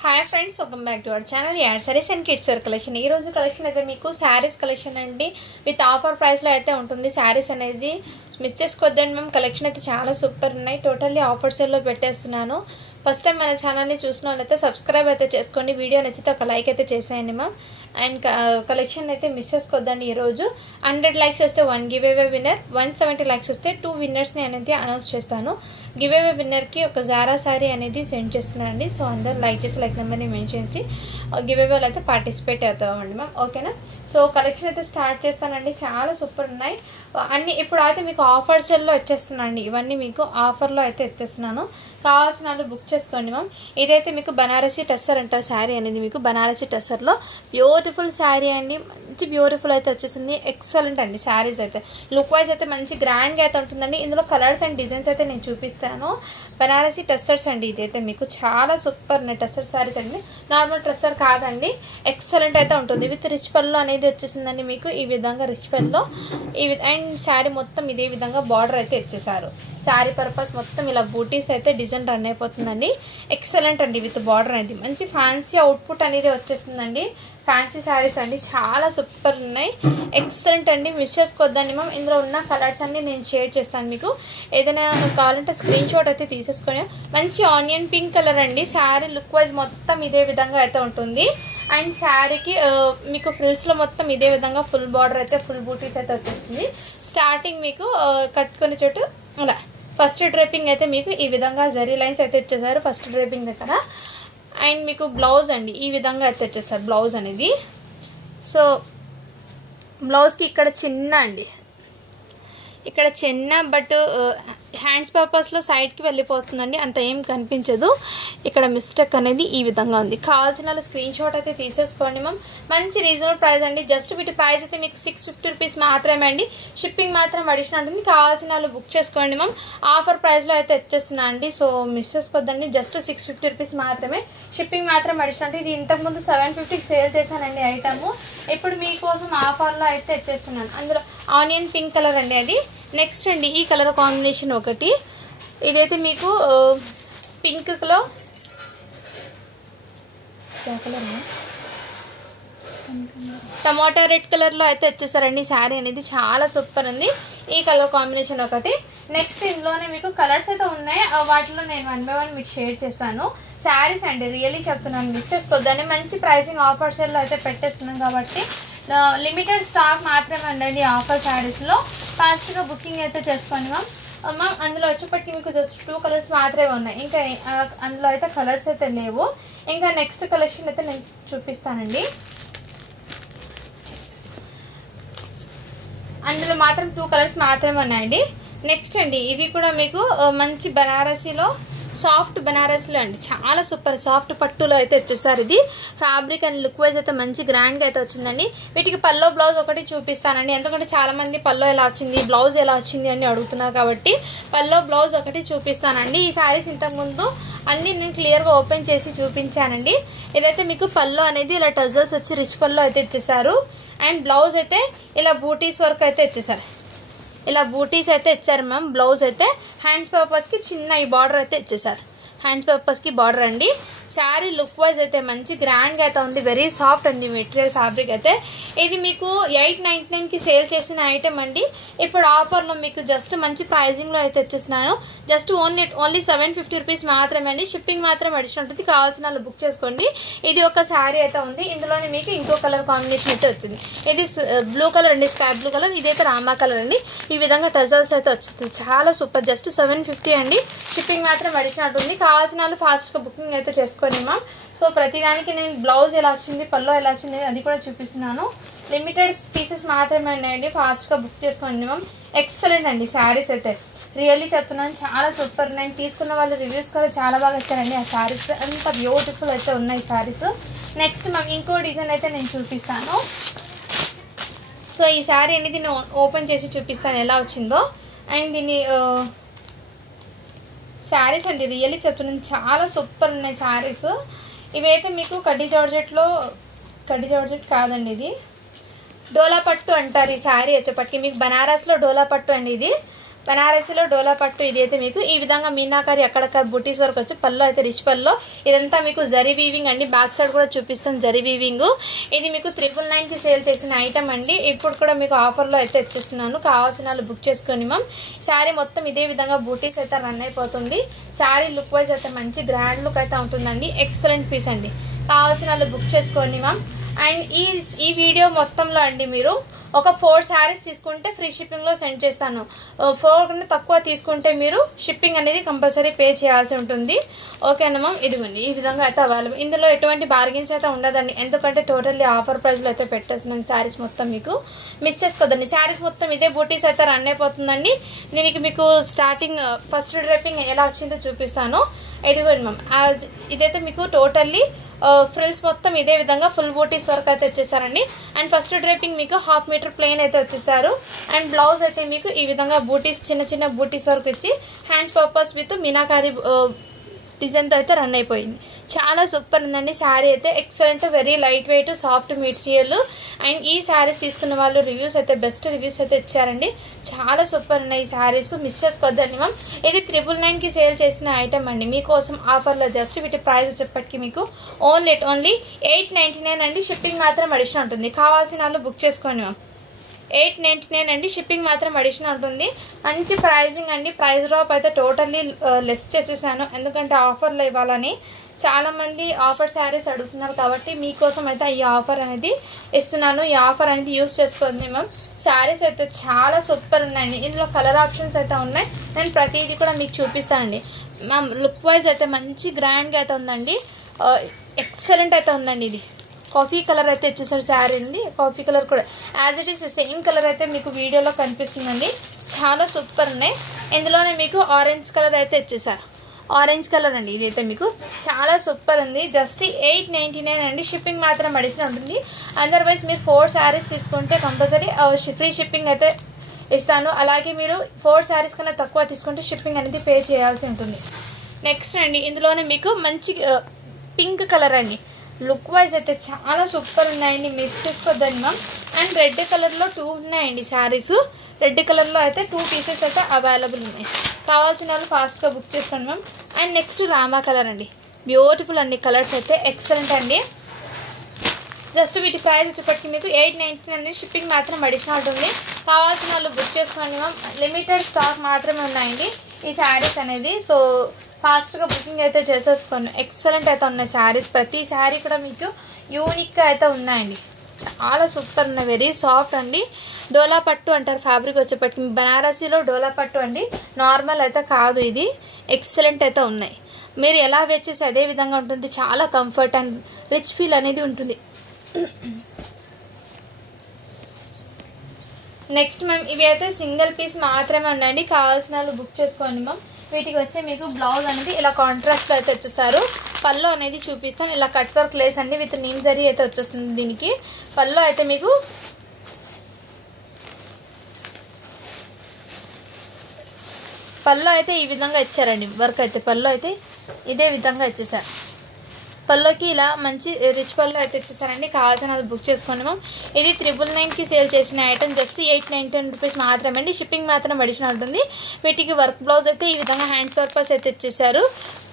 Hi friends, welcome back to our channel ad sarees and kids wear collection. ఈ రోజు collection అయితే మీకు sarees collection అండి. విత్ ఆఫర్ ప్రైస్లో అయితే ఉంటుంది. శారీస్ అనేది మిస్ చేసుకోవద్దండి. మేము కలెక్షన్ అయితే చాలా సూపర్ ఉన్నాయి. టోటల్లీ ఆఫర్ సేల్లో పెట్టేస్తున్నాను. ఫస్ట్ టైం మన ఛానల్ని చూసిన వాళ్ళైతే సబ్స్క్రైబ్ అయితే చేసుకోండి. వీడియో నచ్చితే ఒక లైక్ అయితే చేసేయండి మ్యామ్. అండ్ కలెక్షన్ అయితే మిస్ చేసుకోవద్దండి. ఈరోజు 100 లైక్స్ వస్తే 1 గివ్ అవే విన్నర్, 170 లైక్స్ వస్తే 2 విన్నర్స్ని అనేది అనౌన్స్ చేస్తాను. గివ్ అవే విన్నర్కి ఒక జారా శారీ అనేది సెండ్ చేస్తున్నానండి. సో అందరూ లైక్ చేసి లైక్ నెంబర్ని మెన్షన్ చేసి గివ్ అవేలో అయితే పార్టిసిపేట్ అవుతామండి మ్యామ్. ఓకేనా? సో కలెక్షన్ అయితే స్టార్ట్ చేస్తానండి. చాలా సూపర్ ఉన్నాయి అన్నీ. ఇప్పుడు అయితే మీకు ఆఫర్ సెల్లో వచ్చేస్తున్నానండి. ఇవన్నీ మీకు ఆఫర్లో అయితే వచ్చేస్తున్నాను. కావాల్సిన వాళ్ళు బుక్ చేసుకోండి మ్యామ్. ఇదైతే మీకు బనారసీ టస్సర్ అంటారు. శారీ అనేది మీకు బనారసీ టస్సర్లో బ్యూటిఫుల్ శారీ అండి. మంచి బ్యూటిఫుల్ అయితే వచ్చేసింది. ఎక్సలెంట్ అండి. శారీస్ అయితే లుక్ వైజ్ అయితే మంచి గ్రాండ్గా అయితే ఉంటుందండి. ఇందులో కలర్స్ అండ్ డిజైన్స్ అయితే నేను చూపిస్తాను. బనారసీ టస్సర్స్ అండి. ఇదైతే మీకు చాలా సూపర్ ఉన్నాయి టస్సర్ శారీస్ అండి. నార్మల్ టస్సర్ కాదండి. ఎక్సలెంట్ అయితే ఉంటుంది. విత్ రిచ్ పళ్ళు అనేది వచ్చేసిందండి మీకు. ఈ విధంగా రిచ్ పళ్ళు అండ్ శారీ మొత్తం ఇదే విధంగా బార్డర్ అయితే ఇచ్చేసారు. శారీ పర్పస్ మొత్తం ఇలా బూటీస్ అయితే డిజైన్ రన్ అయిపోతుందండి. ఎక్సలెంట్ అండి. విత్ బార్డర్ అనేది మంచి ఫ్యాన్సీ అవుట్పుట్ అనేది వచ్చేస్తుందండి. ఫ్యాన్సీ శారీస్ అండి. చాలా సూపర్ ఉన్నాయి. ఎక్సలెంట్ అండి. మిస్ చేసుకోవద్దండి మ్యామ్. ఇందులో ఉన్న కలర్స్ అన్ని నేను షేర్ చేస్తాను. మీకు ఏదైనా కావాలంటే స్క్రీన్ షాట్ అయితే తీసేసుకొని. మంచి ఆనియన్ పింక్ కలర్ అండి. శారీ లుక్ వైజ్ మొత్తం ఇదే విధంగా అయితే ఉంటుంది. అండ్ శారీకి మీకు ఫ్రిల్స్లో మొత్తం ఇదే విధంగా ఫుల్ బార్డర్ అయితే ఫుల్ బూటీస్ అయితే వచ్చేస్తుంది. స్టార్టింగ్ మీకు కట్టుకునే చోటు అలా ఫస్ట్ డ్రేపింగ్ అయితే మీకు ఈ విధంగా జరీ లైన్స్ అయితే ఇచ్చేసారు ఫస్ట్ డ్రేపింగ్ దగ్గర. అండ్ మీకు బ్లౌజ్ అండి ఈ విధంగా అయితే వచ్చేస్తారు బ్లౌజ్ అనేది. సో బ్లౌజ్కి ఇక్కడ చిన్న అండి, ఇక్కడ చిన్న బట్ హ్యాండ్స్ పర్పస్లో సైడ్కి వెళ్ళిపోతుందండి. అంత ఏం కనిపించదు. ఇక్కడ మిస్టేక్ అనేది ఈ విధంగా ఉంది. కావాల్సిన స్క్రీన్ షాట్ అయితే తీసేసుకోండి మ్యామ్. మంచి రీజనబుల్ ప్రైస్ అండి. జస్ట్ వీటి ప్రైస్ అయితే మీకు 650 రూపీస్ మాత్రమే అండి. షిప్పింగ్ మాత్రం అడిషనల్ ఉంటుంది. కావాల్సిన వాళ్ళు బుక్ చేసుకోండి మ్యామ్. ఆఫర్ ప్రైస్లో అయితే వచ్చేస్తున్నా అండి. సో మిస్ చేసుకోవద్దండి. జస్ట్ 650 రూపీస్ మాత్రమే. షిప్పింగ్ మాత్రం అడిషనల్ అంటే ఇది ఇంతకుముందు 750కి సేల్ చేశానండి ఐటమ్. ఇప్పుడు మీకోసం ఆఫర్లో అయితే వచ్చేస్తున్నాను. అందులో ఆనియన్ పింక్ కలర్ అండి అది. నెక్స్ట్ అండి ఈ కలర్ కాంబినేషన్ ఒకటి. ఇదైతే మీకు పింక్లో టమాటా రెడ్ కలర్లో అయితే వచ్చేసారండి. శారీ అనేది చాలా సూపర్ ఉంది. ఈ కలర్ కాంబినేషన్ ఒకటి. నెక్స్ట్ ఇందులోనే మీకు కలర్స్ అయితే ఉన్నాయి. వాటిలో నేను 1 by 1 మీకు షేర్ చేస్తాను. శారీస్ అండి రియల్లీ చెప్తున్నాను, మిక్స్ చేసుకోవద్దని. మంచి ప్రైసింగ్ ఆఫర్ సేల్లో అయితే పెట్టేస్తున్నాం కాబట్టి లిమిటెడ్ స్టాక్ మాత్రమే ఉండండి ఆఫర్ శారీస్లో. ఫాస్ట్గా బుకింగ్ అయితే చేసుకోండి మ్యామ్. అందులో వచ్చేప్పటికి మీకు జస్ట్ 2 కలర్స్ మాత్రమే ఉన్నాయి. ఇంకా అందులో అయితే కలర్స్ అయితే లేవు. ఇంకా నెక్స్ట్ కలెక్షన్ అయితే నేను చూపిస్తానండి. అందులో మాత్రం 2 కలర్స్ మాత్రమే ఉన్నాయండి. నెక్స్ట్ అండి ఇవి కూడా మీకు మంచి బనారసీలో సాఫ్ట్ బనారస్లో అండి. చాలా సూపర్ సాఫ్ట్ పట్టులో అయితే వచ్చేసారు. ఇది ఫ్యాబ్రిక్ అండ్ లుక్ వైజ్ అయితే మంచి గ్రాండ్గా అయితే వచ్చిందండి. వీటికి పల్లో బ్లౌజ్ ఒకటి చూపిస్తానండి. ఎందుకంటే చాలామంది పల్లో ఎలా వచ్చింది బ్లౌజ్ ఎలా వచ్చింది అని అడుగుతున్నారు కాబట్టి పల్లో బ్లౌజ్ ఒకటి చూపిస్తానండి. ఈ శారీస్ ఇంతకుముందు అన్నీ నేను క్లియర్గా ఓపెన్ చేసి చూపించానండి. ఇదైతే మీకు పల్లో అనేది ఇలా టజల్స్ వచ్చి రిచ్ పల్లో అయితే ఇచ్చేసారు. అండ్ బ్లౌజ్ అయితే ఇలా బూటీస్ వర్క్ అయితే ఇచ్చేసారు. ఇలా బూటీస్ అయితే ఇచ్చారు మ్యామ్. బ్లౌజ్ అయితే హ్యాండ్స్ పర్పస్కి చిన్న ఈ బార్డర్ అయితే ఇచ్చేసారు. హ్యాండ్స్ పర్పస్కి బార్డర్ అండి. శారీ లుక్ వైజ్ అయితే మంచి గ్రాండ్గా అయితే ఉంది. వెరీ సాఫ్ట్ అండి మెటీరియల్ ఫ్యాబ్రిక్ అయితే. ఇది మీకు 899కి సేల్ చేసిన ఐటమ్ అండి. ఇప్పుడు ఆఫర్లో మీకు జస్ట్ మంచి ప్రైజింగ్లో అయితే వచ్చేసినాను. జస్ట్ ఓన్లీ 750 రూపీస్ మాత్రమే అండి. షిప్పింగ్ మాత్రం అడిషనల్ ఉంటుంది. కావాల్సిన వాళ్ళు బుక్ చేసుకోండి. ఇది ఒక శారీ అయితే ఉంది. ఇందులోనే మీకు ఇంకో కలర్ కాంబినేషన్ అయితే వచ్చింది. ఇది బ్లూ కలర్ అండి, స్కై బ్లూ కలర్. ఇదైతే రామా కలర్ అండి. ఈ విధంగా టజల్స్ అయితే వచ్చింది. చాలా సూపర్. జస్ట్ 750 అండి. షిప్పింగ్ మాత్రం అడిషనల్ ఉంటుంది. కావాల్సిన వాళ్ళు ఫాస్ట్గా బుకింగ్ అయితే చేసుకోండి మ్యామ్. సో ప్రతిదానికి నేను బ్లౌజ్ ఎలా వచ్చింది పల్లో ఎలా వచ్చింది అది కూడా చూపిస్తున్నాను. లిమిటెడ్ పీసెస్ మాత్రమే ఉన్నాయండి. ఫాస్ట్గా బుక్ చేసుకోండి మ్యామ్. ఎక్సలెంట్ అండి శారీస్ అయితే రియల్లీ చెప్తున్నాను. చాలా సూపర్. నేను తీసుకున్న వాళ్ళ రివ్యూస్ కూడా చాలా బాగా ఇచ్చారండి. ఆ శారీస్ అంత బ్యూటిఫుల్ అయితే ఉన్నాయి శారీస్. నెక్స్ట్ మ్యామ్ ఇంకో డిజైన్ అయితే నేను చూపిస్తాను. సో ఈ శారీ అనేది నేను ఓపెన్ చేసి చూపిస్తాను ఎలా వచ్చిందో. అండ్ దీన్ని శారీస్ అండి రియల్లీ చెప్తున్నాను చాలా సూపర్ ఉన్నాయి శారీస్. ఇవైతే మీకు కడ్డీ జార్జెట్ కాదండి, ఇది డోలా పట్టు అంటారు. ఈ శారీ వచ్చేప్పటికి మీకు బనారస్లో డోలా పట్టు అండి. ఇది బనారసీలో డోలా పట్టు ఇది అయితే మీకు ఈ విధంగా మీనాకారి అక్కడక్కడ బుటీస్ వరకు వచ్చి పళ్ళు అయితే రిచ్ పళ్ళు. ఇదంతా మీకు జరీ వీవింగ్ అండి. బ్యాక్ సైడ్ కూడా చూపిస్తాను జరీ వీవింగ్. ఇది మీకు 999కి సేల్ చేసిన ఐటమ్ అండి. ఇప్పుడు కూడా మీకు ఆఫర్లో అయితే ఇచ్చేస్తున్నాను. కావాల్సిన వాళ్ళు బుక్ చేసుకొని మ్యామ్. శారీ మొత్తం ఇదే విధంగా బూటీస్ అయితే రన్ అయిపోతుంది. శారీ లుక్ వైజ్ అయితే మంచి గ్రాండ్ లుక్ అయితే ఉంటుందండి. ఎక్సలెంట్ పీస్ అండి. కావాల్సిన వాళ్ళు బుక్ చేసుకోండి మ్యామ్. అండ్ ఈ వీడియో మొత్తంలో అండి మీరు ఒక 4 శారీస్ తీసుకుంటే ఫ్రీ షిప్పింగ్లో సెండ్ చేస్తాను. 4 కన్నా తక్కువ తీసుకుంటే మీరు షిప్పింగ్ అనేది కంపల్సరీ పే చేయాల్సి ఉంటుంది. ఓకేనా మ్యామ్. ఇదిగోండి ఈ విధంగా అయితే అవైలబుల్. ఇందులో ఎటువంటి బార్గెన్స్ అయితే ఉండదండి. ఎందుకంటే టోటల్లీ ఆఫర్ ప్రైస్లో అయితే పెట్టేస్తున్నాను. శారీస్ మొత్తం మీకు మిస్ చేసుకోదండి. శారీస్ మొత్తం ఇదే బూటీస్ అయితే రన్ అయిపోతుందండి. దీనికి మీకు స్టార్టింగ్ ఫస్ట్ డ్రైపింగ్ ఎలా వచ్చిందో చూపిస్తాను. ఇదిగోండి మ్యామ్. ఇదైతే మీకు టోటల్లీ ఫ్రిల్స్ మొత్తం ఇదే విధంగా ఫుల్ బూటీస్ వర్క్ అయితే వచ్చేసారండి. అండ్ ఫస్ట్ డ్రైపింగ్ మీకు 1/2 మీటర్ ప్లెయిన్ అయితే వచ్చేసారు. అండ్ బ్లౌజ్ అయితే మీకు ఈ విధంగా బూటీస్ చిన్న చిన్న బూటీస్ వర్క్ ఇచ్చి హ్యాండ్ పర్పస్ విత్ మీనాకారి డిజైన్తో అయితే రన్ అయిపోయింది. చాలా సూపర్ ఉందండి. శారీ అయితే excellent, very light weight, soft material. And ఈ శారీస్ తీసుకున్న వాళ్ళు రివ్యూస్ అయితే బెస్ట్ రివ్యూస్ అయితే ఇచ్చారండి. చాలా సూపర్ ఉన్నాయి ఈ శారీస్. మిస్ చేసుకోవద్దండి మ్యామ్. ఇది 999కి సేల్ చేసిన ఐటమ్ అండి. మీకోసం ఆఫర్లో జస్ట్ వీటి ప్రైస్ వచ్చేప్పటికి మీకు ఓన్లీ 899 అండి. షిప్పింగ్ మాత్రం అడిషనల్ ఉంటుంది. కావాల్సిన వాళ్ళు బుక్ చేసుకోండి మ్యామ్. 899 అండి. షిప్పింగ్ మాత్రం అడిషనల్ ఉంటుంది. మంచి ప్రైజింగ్ అండి. ప్రైస్ డ్రాప్ అయితే టోటల్లీ లెస్ చేసేసాను. ఎందుకంటే ఆఫర్లో ఇవ్వాలని చాలామంది ఆఫర్ శారీస్ అడుగుతున్నారు కాబట్టి మీకోసం అయితే ఈ ఆఫర్ అనేది ఇస్తున్నాను. ఈ ఆఫర్ అనేది యూస్ చేసుకోండి మ్యామ్. శారీస్ అయితే చాలా సూపర్ ఉన్నాయండి. ఇందులో కలర్ ఆప్షన్స్ అయితే ఉన్నాయి. నేను ప్రతిదీ కూడా మీకు చూపిస్తానండి మ్యామ్. లుక్ వైజ్ అయితే మంచి గ్రాండ్గా అయితే ఉందండి. ఎక్సలెంట్ అయితే ఉందండి. ఇది కాఫీ కలర్ అయితే ఇచ్చేసారు శారీ అండి. కాఫీ కలర్ కూడా as it is same colour అయితే మీకు వీడియోలో కనిపిస్తుందండి. చాలా సూపర్ ఉన్నాయి. ఇందులోనే మీకు ఆరెంజ్ కలర్ అయితే ఇచ్చేసారు. ఆరెంజ్ కలర్ అండి. ఇదైతే మీకు చాలా సూపర్ ఉంది. జస్ట్ 899 అండి. షిప్పింగ్ మాత్రం అడిషనల్ ఉంటుంది. అదర్వైజ్ మీరు 4 శారీస్ తీసుకుంటే కంపల్సరీ ఫ్రీ షిప్పింగ్ అయితే ఇస్తాను. అలాగే మీరు 4 శారీస్ కన్నా తక్కువ తీసుకుంటే షిప్పింగ్ అనేది పే చేయాల్సి ఉంటుంది. నెక్స్ట్ అండి ఇందులోనే మీకు మంచి పింక్ కలర్ అండి. లుక్ వైజ్ అయితే చాలా సూపర్ ఉన్నాయండి. మిస్ చేసుకోవద్దండి మ్యామ్. అండ్ రెడ్ కలర్లో 2 ఉన్నాయండి శారీస్. రెడ్ కలర్లో అయితే 2 పీసెస్ అయితే అవైలబుల్ ఉన్నాయి. కావాల్సిన వాళ్ళు ఫాస్ట్గా బుక్ చేసుకోండి ma'am. And next Rama colour అండి. బ్యూటిఫుల్ అండి. కలర్స్ అయితే ఎక్సలెంట్ అండి. జస్ట్ వీటి ప్రైస్ వచ్చేప్పటికి మీకు 899 అండి. షిప్పింగ్ మాత్రం అడిషనల్ ఉంటుంది. కావాల్సిన వాళ్ళు బుక్ చేసుకోండి మ్యామ్. లిమిటెడ్ స్టాక్ మాత్రమే ఉన్నాయండి ఈ శారీస్ అనేది. సో ఫాస్ట్గా బుకింగ్ అయితే చేసేసుకోండి. ఎక్సలెంట్ అయితే ఉన్నాయి శారీస్. ప్రతి శారీ కూడా మీకు యూనిక్గా అయితే ఉన్నాయండి. చాలా సూపర్ ఉన్నాయి. వెరీ సాఫ్ట్ అండి. డోలా పట్టు అంటారు ఫ్యాబ్రిక్ వచ్చేప్పటికి. బనారసీలో డోలా పట్టు అండి. నార్మల్ అయితే కాదు. ఇది ఎక్సలెంట్ అయితే ఉన్నాయి. మీరు ఎలా వేర్ చేసి అదే విధంగా ఉంటుంది. చాలా కంఫర్ట్ అండ్ రిచ్ ఫీల్ అనేది ఉంటుంది. నెక్స్ట్ మ్యామ్ ఇవి అయితే సింగిల్ పీస్ మాత్రమే ఉన్నాయండి. కావాల్సిన వాళ్ళు బుక్ చేసుకోండి మ్యామ్. వీటికి వచ్చే మీకు బ్లౌజ్ అనేది ఇలా కాంట్రాస్ట్లో అయితే వచ్చేసారు. పళ్ళు అనేది చూపిస్తాను. ఇలా కట్ వర్క్ లేస్ అండి విత్ నీమ్ జరీ అయితే వచ్చేస్తుంది. దీనికి పళ్ళు అయితే మీకు ఈ విధంగా ఇచ్చారండి. వర్క్ అయితే పళ్ళు అయితే ఇదే విధంగా ఇచ్చేసారు. పళ్ళుకి ఇలా మంచి రిచ్ పళ్ళు అయితే ఇచ్చేసారండి. కావాల్సిన వాళ్ళు బుక్ చేసుకోండి మ్యామ్. ఇది 999కి సేల్ చేసిన ఐటమ్ జస్ట్ 899 రూపీస్ మాత్రమే అండి. షిప్పింగ్ మాత్రం అడిషనల్ ఉంటుంది. వీటికి వర్క్ బ్లౌజ్ అయితే ఈ విధంగా హ్యాండ్స్ పర్పస్ అయితే ఇచ్చేసారు.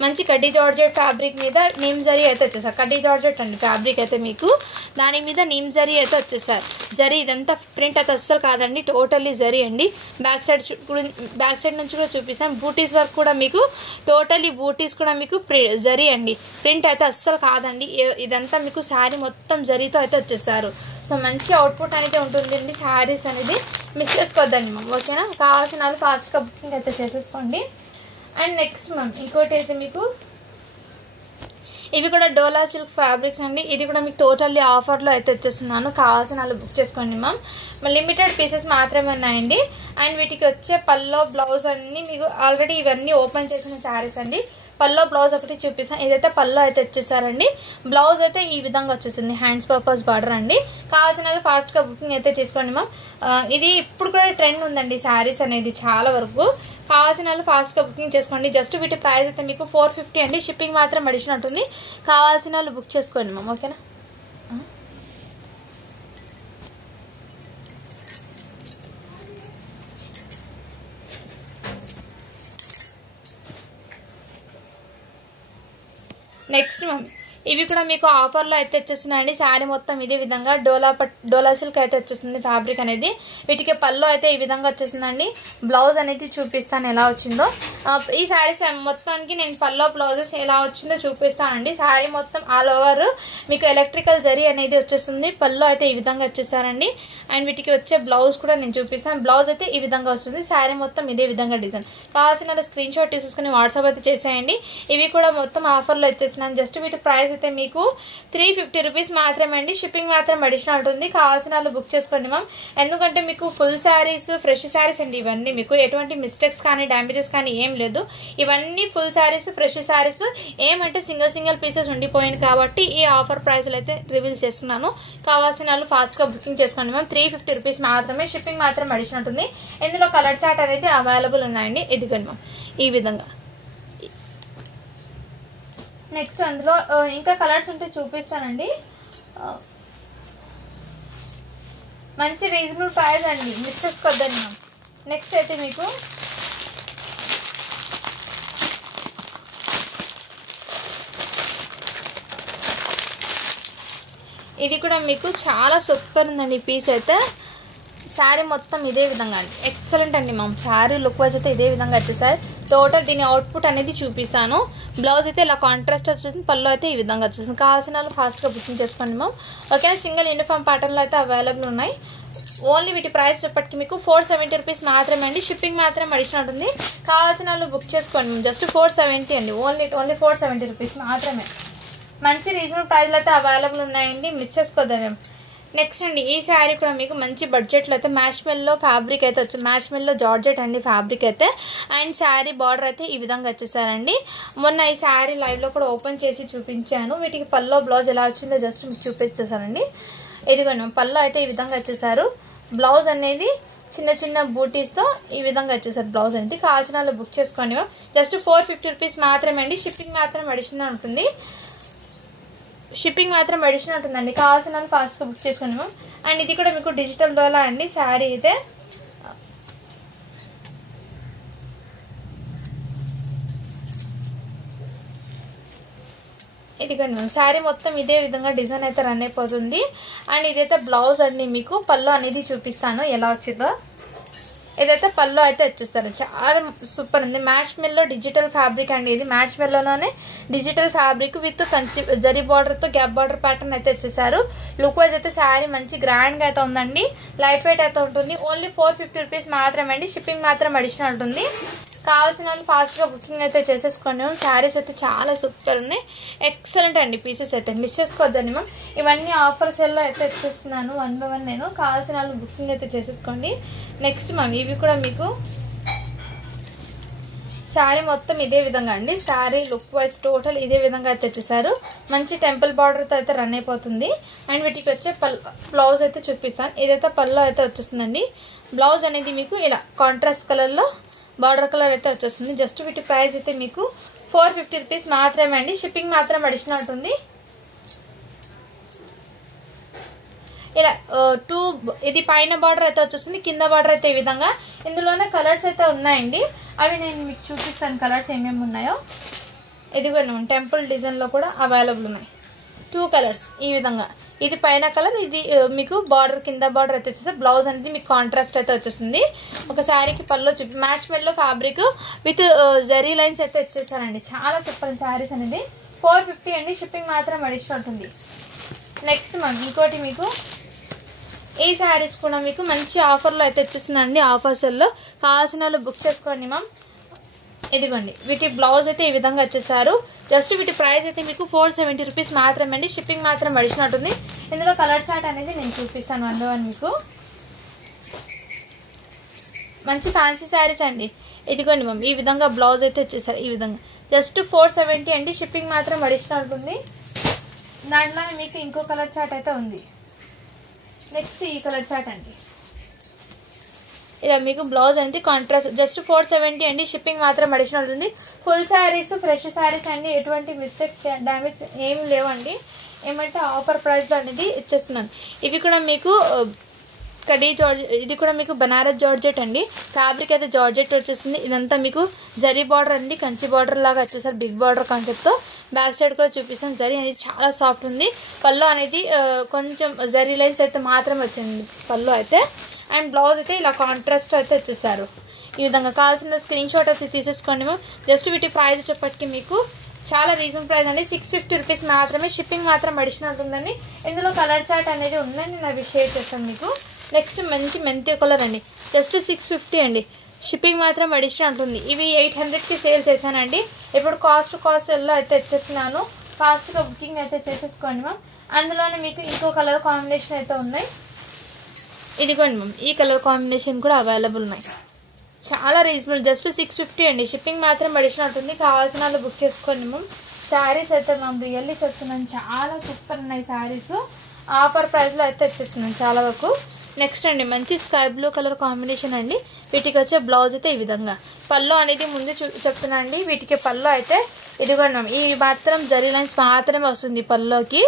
మంచి కడ్డీ జార్జెట్ ఫ్యాబ్రిక్ మీద నీమ్ జరీ అయితే వచ్చేసారు. కడ్డీ జార్జెట్ అండి ఫ్యాబ్రిక్ అయితే మీకు దాని మీద నీమ్ జరీ అయితే వచ్చేసారు. జరీ ఇదంతా ప్రింట్ అయితే అస్సలు కాదండి. టోటల్లీ జరీ అండి. బ్యాక్ సైడ్ నుంచి కూడా చూపిస్తాను. బూటీస్ వర్క్ కూడా మీకు టోటల్లీ బూటీస్ కూడా మీకు జరీ అండి. ప్రింట్ అయితే అస్సలు కాదండి. ఇదంతా మీకు శారీ మొత్తం జరీతో అయితే వచ్చేసారు. సో మంచి అవుట్పుట్ అనేది ఉంటుందండి. శారీస్ అనేది మిస్ చేసుకోవద్దండి మ్యామ్. ఓకేనా. కావాల్సిన వాళ్ళు ఫాస్ట్గా బుకింగ్ అయితే చేసేసుకోండి. అండ్ నెక్స్ట్ మ్యామ్ ఇంకోటి అయితే మీకు ఇవి కూడా డోలా సిల్క్ ఫ్యాబ్రిక్స్ అండి. ఇది కూడా మీకు టోటల్లీ ఆఫర్లో అయితే వచ్చేస్తున్నాను. కావాల్సిన వాళ్ళు బుక్ చేసుకోండి మ్యామ్. లిమిటెడ్ పీసెస్ మాత్రమే ఉన్నాయండి. అండ్ వీటికి వచ్చే పల్లో బ్లౌజ్ అన్నీ మీకు ఆల్రెడీ ఇవన్నీ ఓపెన్ చేసిన శారీస్ అండి. పల్లో బ్లౌజ్ ఒకటి చూపిస్తాను. ఇదైతే పల్లో అయితే వచ్చేసారండి. బ్లౌజ్ అయితే ఈ విధంగా వచ్చేసింది. హ్యాండ్స్ పర్పస్ బార్డర్ అండి. కావాల్సిన వాళ్ళు ఫాస్ట్గా బుకింగ్ అయితే చేసుకోండి మ్యామ్. ఇది ఇప్పుడు కూడా ట్రెండ్ ఉందండి శారీస్ అనేది చాలా వరకు. కావాల్సిన వాళ్ళు ఫాస్ట్గా బుకింగ్ చేసుకోండి. జస్ట్ వీటి ప్రైస్ అయితే మీకు 450 అండి. షిప్పింగ్ మాత్రం అడిషనల్ ఉంటుంది. కావాల్సిన వాళ్ళు బుక్ చేసుకోండి మ్యామ్. ఓకేనా. నెక్స్ట్ ఇవి కూడా మీకు ఆఫర్లో అయితే వచ్చేస్తున్నాయండి. శారీ మొత్తం ఇదే విధంగా డోలా సిల్క్ అయితే వచ్చేస్తుంది ఫ్యాబ్రిక్ అనేది. వీటికి పళ్ళు అయితే ఈ విధంగా వచ్చేసిందండి. బ్లౌజ్ అనేది చూపిస్తాను ఎలా వచ్చిందో. ఈ శారీస్ మొత్తానికి నేను పల్లో బ్లౌజెస్ ఎలా వచ్చిందో చూపిస్తానండి. శారీ మొత్తం ఆల్ ఓవర్ మీకు ఎలక్ట్రికల్ జరీ అనేది వచ్చేస్తుంది. పళ్ళు అయితే ఈ విధంగా వచ్చేసారండి. అండ్ వీటికి వచ్చే బ్లౌజ్ కూడా నేను చూపిస్తాను. బ్లౌజ్ అయితే ఈ విధంగా వస్తుంది. శారీ మొత్తం ఇదే విధంగా డిజైన్. కావాల్సిన స్క్రీన్ షాట్ తీసేసుకుని వాట్సాప్ అయితే చేసేయండి. ఇవి కూడా మొత్తం ఆఫర్లో వచ్చేసినాను. జస్ట్ వీటి ప్రైస్ అయితే మీకు 350 రూపీస్ మాత్రమే అండి. షిప్పింగ్ మాత్రం అడిషనల్ ఉంటుంది. కావాల్సిన వాళ్ళు బుక్ చేసుకోండి మ్యామ్. ఎందుకంటే మీకు ఫుల్ శారీస్ ఫ్రెష్ శారీస్ అండి. ఇవన్నీ మీకు ఎటువంటి మిస్టేక్స్ కానీ డ్యామేజెస్ కానీ ఏం లేదు. ఇవన్నీ ఫుల్ శారీస్ ఫ్రెష్ శారీస్. ఏమంటే సింగిల్ పీసెస్ ఉండిపోయింది కాబట్టి ఈ ఆఫర్ ప్రైస్లు అయితే రివీల్ చేస్తున్నాను. కావాల్సిన వాళ్ళు ఫాస్ట్గా బుకింగ్ చేసుకోండి మ్యామ్. 350 రూపీస్ మాత్రమే. షిప్పింగ్ మాత్రం అడిషనల్ ఉంటుంది. ఇందులో కలర్ చార్ట్ అనేది అవైలబుల్ ఉన్నాయండి. ఇదిగోండి మ్యామ్ ఈ విధంగా. నెక్స్ట్ అందులో ఇంకా కలర్స్ ఉంటే చూపిస్తానండి. మంచి రీజనబుల్ ప్రైస్ అండి, మిస్ చేసుకోవద్దండి మ్యామ్. నెక్స్ట్ అయితే మీకు ఇది కూడా మీకు చాలా సూపర్ ఉందండి పీస్ అయితే. శారీ మొత్తం ఇదే విధంగా అండి. ఎక్సలెంట్ అండి మ్యామ్. శారీ లుక్ వైజ్ అయితే ఇదే విధంగా వచ్చేసారి. టోటల్ దీని అవుట్పుట్ అనేది చూపిస్తాను. బ్లౌజ్ అయితే ఇలా కాంట్రాస్ట్ వచ్చేసింది. పళ్ళు అయితే ఈ విధంగా వచ్చేసింది. కావాల్సిన వాళ్ళు ఫాస్ట్గా బుకింగ్ చేసుకోండి మ్యామ్. ఓకేనా. సింగిల్ యూనిఫామ్ ప్యాటర్న్లో అయితే అవైలబుల్ ఉన్నాయి. ఓన్లీ వీటి ప్రైస్ చెప్పటికి మీకు 470 రూపీస్ మాత్రమే అండి. షిప్పింగ్ మాత్రం అడిషనల్ ఉంటుంది. కావాల్సిన వాళ్ళు బుక్ చేసుకోండి. జస్ట్ 470 అండి. ఓన్లీ 470 రూపీస్ మాత్రమే. మంచి రీజనబుల్ ప్రైస్లో అయితే అవైలబుల్ ఉన్నాయండి, మిస్ చేసుకోవద్దండి. నెక్స్ట్ అండి ఈ శారీ కూడా మీకు మంచి బడ్జెట్లో అయితే మ్యాచ్ మెల్లో ఫ్యాబ్రిక్ అయితే వచ్చి మ్యాచ్ మెల్లో జార్జెట్ అండి ఫ్యాబ్రిక్ అయితే. అండ్ శారీ బార్డర్ అయితే ఈ విధంగా వచ్చేసారండి. మొన్న ఈ శారీ లైవ్లో కూడా ఓపెన్ చేసి చూపించాను. వీటికి పల్లో బ్లౌజ్ ఎలా వచ్చిందో జస్ట్ మీకు చూపించేసానండి. ఇదిగోండి పల్లో అయితే ఈ విధంగా వచ్చేసారు. బ్లౌజ్ అనేది చిన్న బూటీస్తో ఈ విధంగా వచ్చేసారు. బ్లౌజ్ అనేది కావాల్సిన వాళ్ళు బుక్ చేసుకోండి. జస్ట్ 450 రూపీస్ మాత్రమే అండి. షిప్పింగ్ మాత్రం అడిషనల్ ఉంటుంది. షిప్పింగ్ మాత్రం అడిషనల్ ఉంటుందండి. కావాల్సిన వాళ్ళు ఫాస్ట్గా బుక్ చేసుకోండి మ్యామ్. అండ్ ఇది కూడా మీకు డిజిటల్ డోలా అండి శారీ అయితే. ఇదిగోండి మ్యామ్ శారీ మొత్తం ఇదే విధంగా డిజైన్ అయితే రన్ అయిపోతుంది. అండ్ ఇదైతే బ్లౌజ్ అండి. మీకు పళ్ళు అనేది చూపిస్తాను ఎలా వచ్చిందో. ఇదైతే పళ్ళు అయితే వచ్చేస్తారు. చాలా సూపర్ ఉంది. మ్యాచ్ మెల్లో డిజిటల్ ఫ్యాబ్రిక్ అండి. ఇది మ్యాచ్ మెల్లోనే digital fabric with Kanchi zari బార్డర్తో గ్యాప్ బార్డర్ ప్యాటర్న్ అయితే వచ్చేసారు. లుక్ వైజ్ అయితే శారీ మంచి గ్రాండ్గా అయితే ఉందండి. లైట్ వెయిట్ అయితే ఉంటుంది. ఓన్లీ 450 రూపీస్ మాత్రమే అండి. షిప్పింగ్ మాత్రం అడిషనల్ ఉంటుంది. కావాల్సిన వాళ్ళు ఫాస్ట్గా బుకింగ్ అయితే చేసేసుకోండి. శారీస్ అయితే చాలా సూపర్ ఉన్నాయి. ఎక్సలెంట్ అండి పీసెస్ అయితే, మిస్ చేసుకోవద్దండి మ్యామ్. ఇవన్నీ ఆఫర్ సేల్లో అయితే వచ్చేస్తున్నాను 1 by 1 నేను. కావాల్సిన వాళ్ళు బుకింగ్ అయితే చేసేసుకోండి. నెక్స్ట్ మ్యామ్ ఇవి కూడా మీకు శారీ మొత్తం ఇదే విధంగా అండి. శారీ లుక్ వైజ్ టోటల్ ఇదే విధంగా అయితే వచ్చేసారు. మంచి టెంపుల్ బార్డర్తో అయితే రన్ అయిపోతుంది. అండ్ వీటికి వచ్చే బ్లౌజ్ అయితే చూపిస్తాను. ఇదైతే పళ్ళు అయితే వచ్చేస్తుందండి. బ్లౌజ్ అనేది మీకు ఇలా కాంట్రాస్ట్ కలర్లో బార్డర్ కలర్ అయితే వచ్చేస్తుంది. జస్ట్ వీటి ప్రైస్ అయితే మీకు 450 రూపీస్ మాత్రమే అండి. షిప్పింగ్ మాత్రం అడిషనల్ ఉంటుంది. ఇలా ఇది పైన బార్డర్ అయితే వచ్చేస్తుంది. కింద బార్డర్ అయితే ఈ విధంగా. ఇందులోనే కలర్స్ అయితే ఉన్నాయండి. అవి నేను మీకు చూపిస్తాను కలర్స్ ఏమేమి ఉన్నాయో. ఇది కూడా టెంపుల్ డిజైన్లో కూడా అవైలబుల్ ఉన్నాయి. 2 కలర్స్ ఈ విధంగా. ఇది పైన కలర్, ఇది మీకు బార్డర్ కింద బార్డర్ అయితే వచ్చేసి బ్లౌజ్ అనేది మీకు కాంట్రాస్ట్ అయితే వచ్చేసింది. ఒక శారీకి పళ్ళు మ్యాచ్ మెల్లో ఫ్యాబ్రిక్ విత్ జరీ లైన్స్ అయితే వచ్చేసారండి. చాలా సూపర్ శారీస్ అనేది. 450 అండి. షిప్పింగ్ మాత్రం అడిషనల్ ఉంటుంది. నెక్స్ట్ మ్యామ్ ఇంకోటి మీకు ఈ శారీస్ కూడా మీకు మంచి ఆఫర్లో అయితే వచ్చేసిందండి. ఆఫర్స్లో కావాల్సిన వాళ్ళు బుక్ చేసుకోండి మ్యామ్. ఇదిగోండి వీటి బ్లౌజ్ అయితే ఈ విధంగా వచ్చేసారు. జస్ట్ వీటి ప్రైస్ అయితే మీకు 470 రూపీస్ మాత్రమే అండి. షిప్పింగ్ మాత్రం అడిషనల్ ఉంటుంది. ఇందులో కలర్ చార్ట్ అనేది నేను చూపిస్తాను 1 by 1 మీకు. మంచి ఫ్యాన్సీ శారీస్ అండి. ఇదిగోండి మ్యామ్ ఈ విధంగా బ్లౌజ్ అయితే వచ్చేసారు. ఈ విధంగా జస్ట్ 470 అండి. షిప్పింగ్ మాత్రం అడిషనల్ ఉంటుంది. దాంట్లో మీకు ఇంకో కలర్ చార్ట్ అయితే ఉంది. నెక్స్ట్ ఈ కలర్ చార్ట్ అండి. ఇలా మీకు బ్లౌజ్ అనేది కాంట్రాస్ట్ జస్ట్ 470 అండి. షిప్పింగ్ మాత్రం అడిషనల్ ఉంటుంది. ఫుల్ శారీస్ ఫ్రెష్ శారీస్ అండి. ఎటువంటి మిస్టేక్స్ డ్యామేజ్ ఏమి లేవండి. ఏమంటే ఆఫర్ ప్రైస్లో అనేది ఇచ్చేస్తున్నాను. ఇవి కూడా మీకు కడీ జార్జెట్, ఇది కూడా మీకు బనారస్ జార్జెట్ అండి. ఫ్యాబ్రిక్ అయితే జార్జెట్ వచ్చేసింది. ఇదంతా మీకు జరీ బార్డర్ అండి, కంచి బార్డర్ లాగా వచ్చేసారు బిగ్ బార్డర్ కాన్సెప్ట్తో. బ్యాక్ సైడ్ కూడా చూపిస్తాం. జరీ అనేది చాలా సాఫ్ట్ ఉంది. పళ్ళు అనేది కొంచెం జరీ లైన్స్ అయితే మాత్రమే వచ్చింది పళ్ళు అయితే. అండ్ బ్లౌజ్ అయితే ఇలా కాంట్రాస్ట్ అయితే వచ్చేసారు. ఈ విధంగా కావాల్సిన స్క్రీన్ షాట్ అయితే తీసేసుకోండి. జస్ట్ వీటి ప్రైస్ చెప్పటికి మీకు చాలా రీజనబుల్ ప్రైస్ అండి. 650 రూపీస్ మాత్రమే. షిప్పింగ్ మాత్రం అడిషనల్ ఉంటుందండి. ఇందులో కలర్ చార్ట్ అనేది ఉందని నేను అవి షేర్ చేస్తాను మీకు. నెక్స్ట్ మంచి మెంతి కలర్ అండి, జస్ట్ 650 అండి. షిప్పింగ్ మాత్రం అడిషనల్ ఉంటుంది. ఇవి 800కి సేల్ చేశానండి. ఇప్పుడు కాస్ట్లో అయితే ఇచ్చేస్తున్నాను. ఫాస్ట్గా బుకింగ్ అయితే చేసేసుకోండి మ్యామ్. అందులోనే మీకు ఇంకో కలర్ కాంబినేషన్ అయితే ఉన్నాయి. ఇదిగోండి మ్యామ్, ఈ కలర్ కాంబినేషన్ కూడా అవైలబుల్ ఉన్నాయి. చాలా రీజనబుల్, జస్ట్ 650 అండి. షిప్పింగ్ మాత్రం అడిషనల్ ఉంటుంది. కావాల్సిన వాళ్ళు బుక్ చేసుకోండి మ్యామ్. శారీస్ అయితే మ్యామ్ రియల్లీ చెప్తున్నాను, చాలా సూపర్ ఉన్నాయి శారీస్. ఆఫర్ ప్రైస్లో అయితే వచ్చేస్తున్నాను చాలా వరకు. నెక్స్ట్ అండి మంచి స్కై బ్లూ కలర్ కాంబినేషన్ అండి. వీటికి వచ్చే బ్లౌజ్ అయితే ఈ విధంగా. పళ్ళు అనేది ముందు చెప్తున్నా అండి. వీటికి పళ్ళు అయితే ఇదిగోండి మ్యామ్, ఈ మాత్రం జరీ లైన్స్ మాత్రమే వస్తుంది పళ్ళుకి,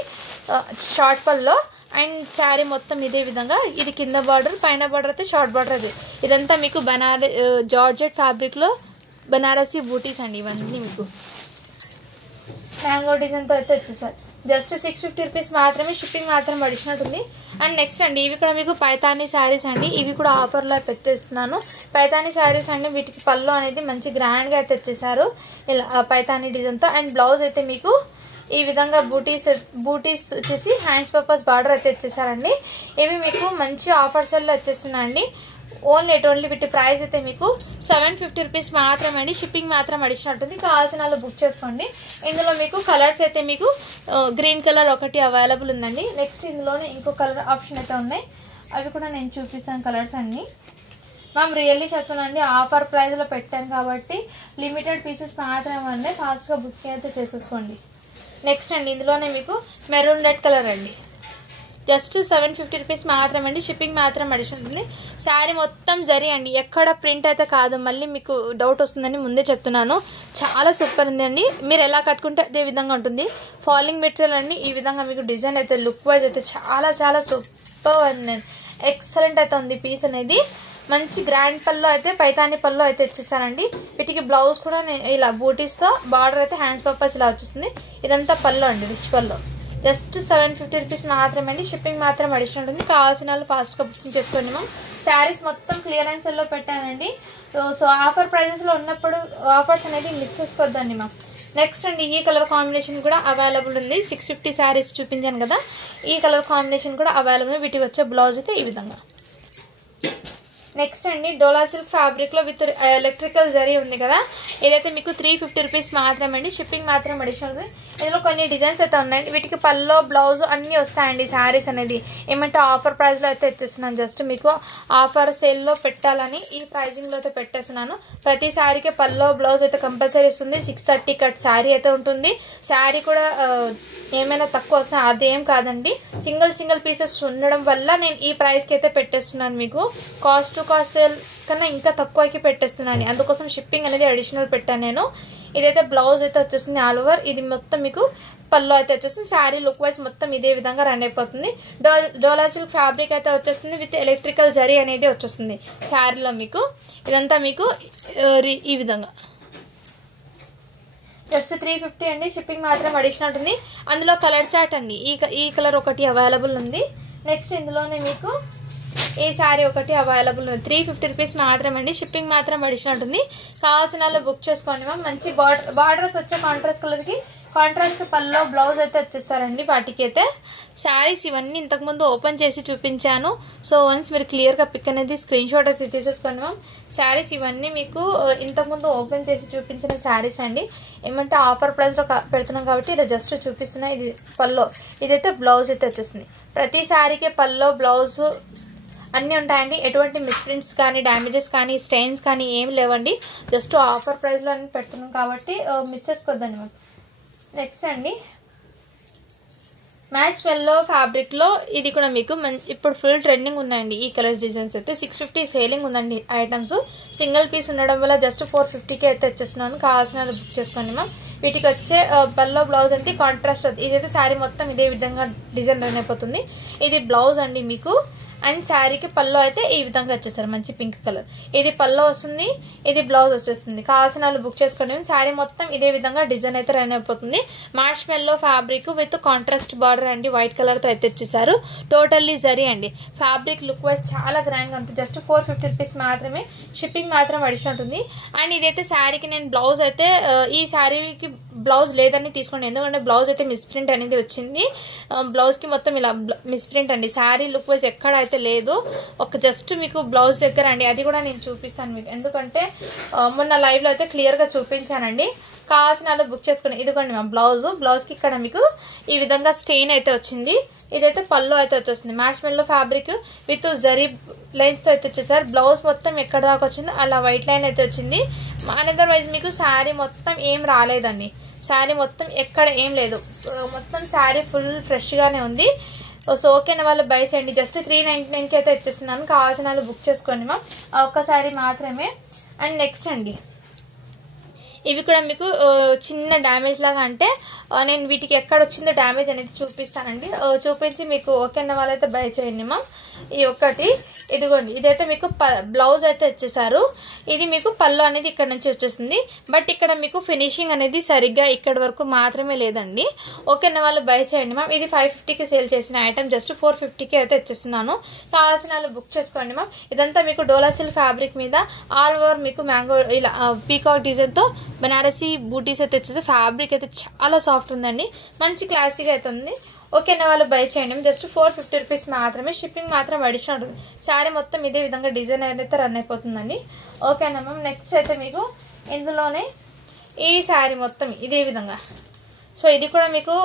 షార్ట్ పళ్ళు. అండ్ శారీ మొత్తం ఇదే విధంగా. ఇది కింద బార్డర్, పైన బార్డర్ అయితే షార్ట్ బార్డర్. అది ఇదంతా మీకు జార్జెట్ ఫ్యాబ్రిక్లో బనారసి బూటీస్ అండి. ఇవన్నీ మీకు మ్యాంగో డిజైన్తో అయితే వచ్చేసారు. జస్ట్ 650 రూపీస్ మాత్రమే. షిప్పింగ్ మాత్రం అడిషనల్ ఉంది. అండ్ నెక్స్ట్ అండి ఇవి కూడా మీకు పైతానీ శారీస్ అండి. ఇవి కూడా ఆఫర్లో పెట్టేస్తున్నాను. పైతానీ శారీస్ అండి. వీటికి పళ్ళు అనేది మంచి గ్రాండ్గా అయితే వచ్చేసారు ఇలా పైతానీ డిజైన్తో. అండ్ బ్లౌజ్ అయితే మీకు ఈ విధంగా బూటీస్ వచ్చేసి హ్యాండ్స్ పర్పస్ బార్డర్ అయితే వచ్చేసారండి. ఇవి మీకు మంచి ఆఫర్స్లో వచ్చేస్తున్నాయండి. ఓన్లీ వీటి ప్రైస్ అయితే మీకు 750 రూపీస్ మాత్రమే అండి. షిప్పింగ్ మాత్రం అడిషనల్ ఉంటుంది. కావాల్సిన వాళ్ళు బుక్ చేసుకోండి. ఇందులో మీకు కలర్స్ అయితే మీకు గ్రీన్ కలర్ ఒకటి అవైలబుల్ ఉందండి. నెక్స్ట్ ఇందులోనే ఇంకో కలర్ ఆప్షన్ అయితే ఉన్నాయి. అవి కూడా నేను చూపిస్తాను కలర్స్ అన్నీ. మ్యామ్ రియల్లీ చెప్తున్నానండి, ఆఫర్ ప్రైస్లో పెట్టాను కాబట్టి లిమిటెడ్ పీసెస్ మాత్రమే అండి. ఫాస్ట్గా బుకింగ్ అయితే చేసేసుకోండి. నెక్స్ట్ అండి ఇందులోనే మీకు మెరూన్ రెడ్ కలర్ అండి. జస్ట్ 750 రూపీస్ మాత్రమే అండి. షిప్పింగ్ మాత్రం అడిషన్ ఉంటుంది. శారీ మొత్తం జరీ అండి, ఎక్కడ ప్రింట్ అయితే కాదు. మళ్ళీ మీకు డౌట్ వస్తుందని ముందే చెప్తున్నాను. చాలా సూపర్ ఉంది అండి. మీరు ఎలా కట్టుకుంటే అదే విధంగా ఉంటుంది. ఫాలింగ్ మెటీరియల్ అండి. ఈ విధంగా మీకు డిజైన్ అయితే లుక్ వైజ్ అయితే చాలా సూపర్ అండి. ఎక్సలెంట్ అయితే ఉంది పీస్ అనేది. మంచి గ్రాండ్ పళ్ళు అయితే పైతానీ పళ్ళు అయితే ఇచ్చేసారండి. వీటికి బ్లౌజ్ కూడా ఇలా బూటీస్తో బార్డర్ అయితే హ్యాండ్స్ పర్పస్ ఇలా వచ్చేస్తుంది. ఇదంతా పళ్ళు అండి, రిచ్ పళ్ళు. జస్ట్ 750 రూపీస్ మాత్రమే అండి. షిప్పింగ్ మాత్రం అడిషనల్ ఉంటుంది. కావాల్సిన వాళ్ళు ఫాస్ట్గా బుకింగ్ చేసుకోండి మ్యామ్. శారీస్ మొత్తం క్లియరెన్స్లో పెట్టానండి. సో ఆఫర్ ప్రైజెస్లో ఉన్నప్పుడు ఆఫర్స్ అనేది మిస్ చేసుకోవద్దండి మ్యామ్. నెక్స్ట్ అండి ఈ కలర్ కాంబినేషన్ కూడా అవైలబుల్ ఉంది. 650 శారీస్ చూపించాను కదా, ఈ కలర్ కాంబినేషన్ కూడా అవైలబుల్. వీటికి వచ్చే బ్లౌజ్ అయితే ఈ విధంగా. నెక్స్ట్ అండి డోలా సిల్క్ ఫ్యాబ్రిక్లో విత్ ఎలక్ట్రికల్ జరీ ఉంది కదా, ఇదైతే మీకు 350 రూపీస్ మాత్రమే అండి. షిప్పింగ్ మాత్రం అడిషనల్ ఉంది. ఇందులో కొన్ని డిజైన్స్ అయితే ఉన్నాయండి. వీటికి పల్లో బ్లౌజ్ అన్నీ వస్తాయండి. శారీస్ అనేది ఏమంటే ఆఫర్ ప్రైస్లో అయితే ఇచ్చేస్తున్నాను. జస్ట్ మీకు ఆఫర్ సేల్లో పెట్టాలని ఈ ప్రైజింగ్లో అయితే పెట్టేస్తున్నాను. ప్రతి శారీకి పల్లో బ్లౌజ్ అయితే కంపల్సరీ వస్తుంది. 630 కట్ శారీ అయితే ఉంటుంది. శారీ కూడా ఏమైనా తక్కువ వస్తాయి అదేం కాదండి. సింగిల్ పీసెస్ ఉండడం వల్ల నేను ఈ ప్రైస్కి అయితే పెట్టేస్తున్నాను. మీకు కాస్ట్ టు కాస్ట్ సేల్ కన్నా ఇంకా తక్కువకి పెట్టేస్తున్నాను. అందుకోసం షిప్పింగ్ అనేది అడిషనల్ పెట్టాను నేను. ఇదైతే బ్లౌజ్ అయితే వచ్చేస్తుంది ఆల్ ఓవర్. ఇది మొత్తం మీకు పళ్ళు అయితే వచ్చేస్తుంది. శారీ లుక్ వైజ్ మొత్తం ఇదే విధంగా రన్ అయిపోతుంది. డోలా సిల్క్ ఫ్యాబ్రిక్ అయితే వచ్చేస్తుంది. విత్ ఎలక్ట్రికల్ జరీ అనేది వచ్చేస్తుంది శారీలో మీకు. ఇదంతా మీకు ఈ విధంగా జస్ట్ 350 అండి. షిప్పింగ్ మాత్రం అడిషనల్ ఉంటుంది. అందులో కలర్ చార్ట్ అండి. ఈ కలర్ ఒకటి అవైలబుల్ ఉంది. నెక్స్ట్ ఇందులోనే మీకు ఈ శారీ ఒకటి అవైలబుల్ ఉంది. 350 రూపీస్ మాత్రం అండి. షిప్పింగ్ మాత్రం అడిషనల్ ఉంటుంది. కావాల్సిన వాళ్ళు బుక్ చేసుకోండి మ్యామ్. మంచి బార్డర్స్ వచ్చే కాంట్రాస్ట్ కలర్కి కాంట్రాస్ట్ పల్లో బ్లౌజ్ అయితే వచ్చేస్తారండి. వాటికి అయితే శారీస్ ఇవన్నీ ఇంతకుముందు ఓపెన్ చేసి చూపించాను. సో వన్స్ మీరు క్లియర్గా పిక్ అనేది స్క్రీన్ షాట్ అయితే తీసేసుకోండి మ్యామ్. శారీస్ ఇవన్నీ మీకు ఇంతకుముందు ఓపెన్ చేసి చూపించిన శారీస్ అండి. ఏమంటే ఆఫర్ ప్రైస్లో పెడుతున్నాం కాబట్టి ఇలా జస్ట్ చూపిస్తున్నా. ఇది పల్లో, ఇదైతే బ్లౌజ్ అయితే వచ్చేస్తుంది. ప్రతి శారీకి పల్లో బ్లౌజ్ అన్నీ ఉంటాయండి. ఎటువంటి మిస్ప్రింట్స్ కానీ డ్యామేజెస్ కానీ స్టెయిన్స్ కానీ ఏమి లేవండి. జస్ట్ ఆఫర్ ప్రైస్లో అన్ని పెడుతున్నాం కాబట్టి మిస్ చేసుకోవద్దండి మ్యామ్. నెక్స్ట్ అండి మ్యాచ్ వెల్లో ఫ్యాబ్రిక్లో ఇది కూడా మీకు ఇప్పుడు ఫుల్ ట్రెండింగ్ ఉన్నాయండి. ఈ కలర్స్ డిజైన్స్ అయితే 650 సేలింగ్ ఉందండి ఐటమ్స్. సింగిల్ పీస్ ఉండడం వల్ల జస్ట్ 450కి అయితే వచ్చేస్తున్నాను. కావాల్సిన వాళ్ళు బుక్ చేసుకోండి మ్యామ్. వీటికి వచ్చే పల్లో బ్లౌజ్ అంటే కాంట్రాస్ట్. ఇదైతే శారీ మొత్తం ఇదే విధంగా డిజైన్ రన్ అయిపోతుంది. ఇది బ్లౌజ్ అండి మీకు. అండ్ శారీకి పల్లో అయితే ఈ విధంగా వచ్చేసారు మంచి పింక్ కలర్. ఇది పల్లో వస్తుంది, ఇది బ్లౌజ్ వచ్చేస్తుంది. కావాల్సిన వాళ్ళు బుక్ చేసుకోండి. శారీ మొత్తం ఇదే విధంగా డిజైన్ అయితే రన్ అయిపోతుంది. మార్ష్ మెల్లో ఫ్యాబ్రిక్ విత్ కాంట్రాస్ట్ బార్డర్ అండి, వైట్ కలర్తో అయితే వచ్చేసారు. టోటల్లీ జరీ అండి. ఫ్యాబ్రిక్ లుక్ వైజ్ చాలా గ్రాండ్గా ఉంటుంది. జస్ట్ 450 రూపీస్ మాత్రమే, షిప్పింగ్ మాత్రం అడిషన్ ఉంటుంది. అండ్ ఇదైతే శారీకి నేను బ్లౌజ్ అయితే ఈ శారీకి బ్లౌజ్ లేదని తీసుకోండి, ఎందుకంటే బ్లౌజ్ అయితే మిస్ప్రింట్ అనేది వచ్చింది. బ్లౌజ్కి మొత్తం ఇలా మిస్ప్రింట్ అండి. శారీ లుక్ వైజ్ ఎక్కడ అయితే లేదు, ఒక జస్ట్ మీకు బ్లౌజ్ దగ్గర అండి, అది కూడా నేను చూపిస్తాను మీకు, ఎందుకంటే మొన్న లైవ్లో అయితే క్లియర్గా చూపించానండి. కావాల్సిన వాళ్ళు బుక్ చేసుకుని ఇదిగోండి మా బ్లౌజ్కి ఇక్కడ మీకు ఈ విధంగా స్టెయిన్ అయితే వచ్చింది. ఇదైతే పళ్ళు అయితే వచ్చేస్తుంది. మార్ష్ మెల్లో ఫ్యాబ్రిక్ విత్ జరీ లైన్స్తో అయితే వచ్చేసారు. బ్లౌజ్ మొత్తం ఎక్కడ దాకా వచ్చింది అలా వైట్ లైన్ అయితే వచ్చింది. అనదర్ వైజ్ మీకు శారీ మొత్తం ఏం రాలేదండి. శారీ మొత్తం ఎక్కడ ఏం లేదు, మొత్తం శారీ ఫుల్ ఫ్రెష్గానే ఉంది. సో ఓకేనా వాళ్ళు బై చేయండి. జస్ట్ 399కి అయితే ఇచ్చేస్తున్నాను. కావాల్సిన వాళ్ళు బుక్ చేసుకోండి మా, ఒక్కసారి మాత్రమే. అండ్ నెక్స్ట్ అండి, ఇవి కూడా మీకు చిన్న డ్యామేజ్ లాగా, అంటే నేను వీటికి ఎక్కడ వచ్చిందో డ్యామేజ్ అనేది చూపిస్తానండి. చూపించి మీకు ఓకేనా వాళ్ళైతే బై చేయండి మా. ఈ ఒకటి ఇదిగోండి, ఇదైతే మీకు బ్లౌజ్ అయితే వచ్చేసారు. ఇది మీకు పళ్ళు అనేది ఇక్కడ నుంచి వచ్చేసింది. బట్ ఇక్కడ మీకు ఫినిషింగ్ అనేది సరిగ్గా ఇక్కడ వరకు మాత్రమే లేదండి. ఓకేనా వాళ్ళు బై చేయండి మ్యామ్. ఇది 550కి సేల్ చేసిన ఐటమ్, జస్ట్ 450కి అయితే వచ్చేస్తున్నాను. కావాల్సిన వాళ్ళు బుక్ చేసుకోండి మ్యామ్. ఇదంతా మీకు డోలా సిల్క్ ఫ్యాబ్రిక్ మీద ఆల్ ఓవర్ మీకు మ్యాంగో ఇలా పీకాక్ డిజైన్తో బనారసి బూటీస్ అయితే వచ్చేసి. ఫ్యాబ్రిక్ అయితే చాలా సాఫ్ట్ ఉందండి, మంచి క్లాసీగా అయితే ఉంది. ఓకేనా వాళ్ళు బై చేయండి. జస్ట్ 450 రూపీస్ మాత్రమే, షిప్పింగ్ మాత్రం అడిషనల్ ఉంటుంది. శారీ మొత్తం ఇదే విధంగా డిజైన్ అయితే రన్ అయిపోతుందండి. ఓకేనా మ్యామ్. నెక్స్ట్ అయితే మీకు ఇందులోనే ఈ శారీ మొత్తం ఇదే విధంగా, సో ఇది కూడా మీకు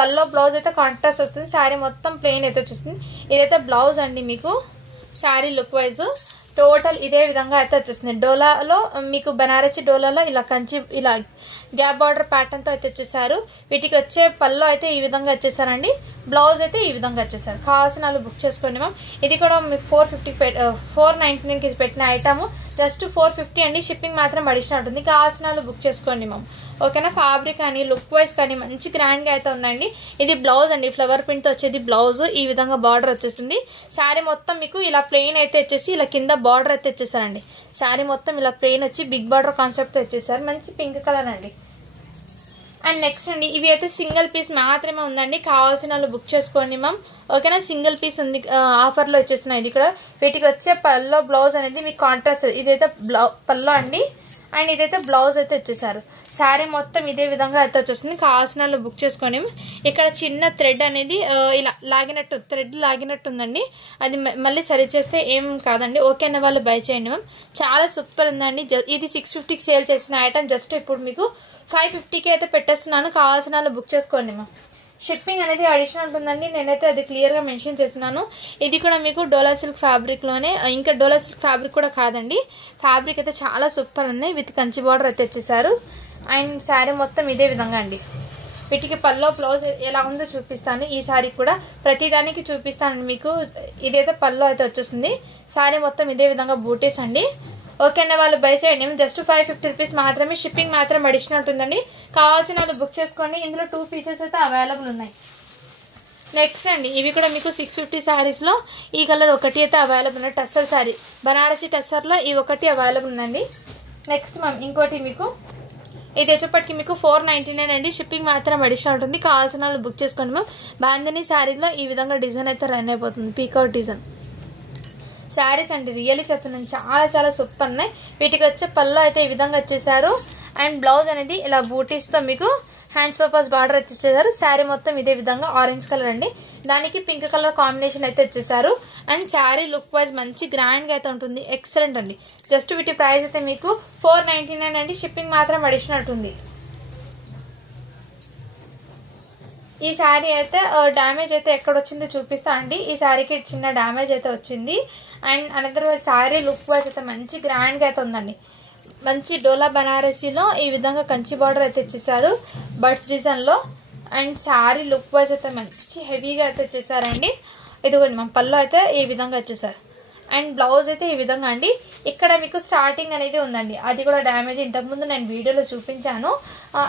పల్లో బ్లౌజ్ అయితే కాంట్రాస్ట్ వస్తుంది. శారీ మొత్తం ప్లెయిన్ అయితే వచ్చేస్తుంది. ఇదైతే బ్లౌజ్ అండి మీకు. శారీ లుక్ వైజ్ టోటల్ ఇదే విధంగా అయితే వచ్చేస్తుంది. డోలాలో మీకు బనారసి డోలాలో ఇలా కంచి ఇలా గ్యాప్ బార్డర్ ప్యాటర్న్తో అయితే వచ్చేసారు. వీటికి వచ్చే పళ్ళు అయితే ఈ విధంగా వచ్చేసారండి. బ్లౌజ్ అయితే ఈ విధంగా వచ్చేసారు. కావాల్సిన వాళ్ళు బుక్ చేసుకోండి మ్యామ్. ఇది కూడా మీకు 499కి పెట్టిన ఐటమ్, జస్ట్ 450 అండి. షిప్పింగ్ మాత్రం అడిషనల్ ఉంటుంది. కావాల్సిన వాళ్ళు బుక్ చేసుకోండి మ్యామ్. ఓకేనా. ఫ్యాబ్రిక్ కానీ లుక్ వైజ్ కానీ మంచి గ్రాండ్గా అయితే ఉందండి. ఇది బ్లౌజ్ అండి, ఫ్లవర్ ప్రింట్తో వచ్చేది బ్లౌజ్. ఈ విధంగా బార్డర్ వచ్చేసింది. శారీ మొత్తం మీకు ఇలా ప్లెయిన్ అయితే వచ్చేసి ఇలా కింద బార్డర్ అయితే వచ్చేసారండి. శారీ మొత్తం ఇలా ప్లెయిన్ వచ్చి బిగ్ బార్డర్ కాన్సెప్ట్ వచ్చేసారు. మంచి పింక్ కలర్ అండి. అండ్ నెక్స్ట్ అండి, ఇవి అయితే సింగిల్ పీస్ మాత్రమే ఉందండి. కావాల్సిన వాళ్ళు బుక్ చేసుకోండి మ్యామ్. ఓకేనా. సింగిల్ పీస్ ఉంది, ఆఫర్లో వచ్చేస్తున్నాయి. ఇది కూడా వీటికి వచ్చే పల్లో బ్లౌజ్ అనేది మీకు కాంట్రాస్ట్, ఇదైతే పల్లో అండి. అండ్ ఇదైతే బ్లౌజ్ అయితే వచ్చేసారు. శారీ మొత్తం ఇదే విధంగా అయితే వచ్చేస్తుంది. కావాల్సిన వాళ్ళు బుక్ చేసుకోండి. ఇక్కడ చిన్న థ్రెడ్ అనేది ఇలా థ్రెడ్ లాగినట్టు ఉందండి. అది మళ్ళీ సరి చేస్తే ఏం కాదండి. ఓకేనా వాళ్ళు బై చేయండి మ్యామ్. చాలా సూపర్ ఉందండి. ఇది 650కి సేల్ చేసిన ఐటమ్, జస్ట్ ఇప్పుడు మీకు 550కి అయితే పెట్టేస్తున్నాను. కావాల్సిన వాళ్ళు బుక్ చేసుకోండి మ్యామ్. షిప్పింగ్ అనేది అడిషనల్ ఉంటుందండి. నేనైతే అది క్లియర్గా మెన్షన్ చేస్తున్నాను. ఇది కూడా మీకు డోలా సిల్క్ ఫ్యాబ్రిక్లోనే, ఇంకా డోలా సిల్క్ ఫ్యాబ్రిక్ కూడా కాదండి. ఫ్యాబ్రిక్ అయితే చాలా సూపర్ ఉంది. విత్ కంచి బార్డర్ అయితే వచ్చేసారు. అండ్ శారీ మొత్తం ఇదే విధంగా అండి. వీటికి పల్లో బ్లౌజ్ ఎలా ఉందో చూపిస్తాను. ఈ శారీ కూడా ప్రతిదానికి చూపిస్తానండి మీకు. ఇదైతే పల్లో అయితే వచ్చేస్తుంది. శారీ మొత్తం ఇదే విధంగా బూటీస్ అండి. ఓకేనా వాళ్ళు బై చేయండి. జస్ట్ 550 రూపీస్ మాత్రమే, షిప్పింగ్ మాత్రం అడిషనల్ ఉంటుందండి. కావాల్సిన వాళ్ళు బుక్ చేసుకోండి. ఇందులో 2 పీసెస్ అయితే అవైలబుల్ ఉన్నాయి. నెక్స్ట్ అండి, ఇవి కూడా మీకు 650 శారీస్లో ఈ కలర్ ఒకటి అయితే అవైలబుల్ ఉన్నాయి. టస్సర్ శారీ, బనారసి టస్సర్లో ఈ ఒకటి అవైలబుల్ ఉందండి. నెక్స్ట్ మ్యామ్ ఇంకోటి మీకు ఇది వచ్చేప్పటికి మీకు 499 అండి. షిప్పింగ్ మాత్రం అడిషనల్ ఉంటుంది. కావాల్సిన వాళ్ళు బుక్ చేసుకోండి మ్యామ్. బాంధనీ శారీలో ఈ విధంగా డిజైన్ అయితే రన్ అయిపోతుంది. పీకాక్ డిజైన్ శారీస్ అండి. రియల్లీ చెప్తున్నాను, చాలా చాలా సూపర్ ఉన్నాయి. వీటికి వచ్చే పళ్ళు అయితే ఈ విధంగా వచ్చేసారు. అండ్ బ్లౌజ్ అనేది ఇలా బూటీస్తో మీకు హ్యాండ్స్ పర్పస్ బార్డర్ అయితే ఇచ్చేసారు. శారీ మొత్తం ఇదే విధంగా ఆరెంజ్ కలర్ అండి. దానికి పింక్ కలర్ కాంబినేషన్ అయితే ఇచ్చేసారు. అండ్ శారీ లుక్ వైజ్ మంచి గ్రాండ్గా అయితే ఉంటుంది. ఎక్సలెంట్ అండి. జస్ట్ వీటి ప్రైస్ అయితే మీకు 499 అండి. షిప్పింగ్ మాత్రం అడిషనల్ ఉంటుంది. ఈ శారీ అయితే డ్యామేజ్ అయితే ఎక్కడ వచ్చిందో చూపిస్తా అండి. ఈ శారీకి చిన్న డ్యామేజ్ అయితే వచ్చింది. And another sari look wise అయితే మంచి గ్రాండ్గా అయితే ఉందండి. మంచి డోలా బనారసీలో ఈ విధంగా కంచి బార్డర్ అయితే ఇచ్చేసారు బర్డ్స్ డిజైన్లో. అండ్ శారీ లుక్ వైజ్ అయితే మంచి హెవీగా అయితే వచ్చేసారండి. ఇదిగోండి మా పళ్ళు అయితే ఈ విధంగా వచ్చేసారు. అండ్ బ్లౌజ్ అయితే ఈ విధంగా అండి. ఇక్కడ మీకు స్టార్టింగ్ అనేది ఉందండి, అది కూడా డ్యామేజ్. ఇంతకుముందు నేను వీడియోలో చూపించాను,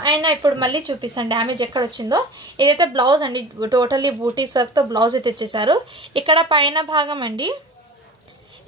అయినా ఇప్పుడు మళ్ళీ చూపిస్తాను డ్యామేజ్ ఎక్కడ వచ్చిందో. ఇదైతే బ్లౌజ్ అండి, టోటల్లీ బూటీస్ వర్క్తో బ్లౌజ్ అయితే ఇచ్చేసారు. ఇక్కడ పైన భాగం అండి,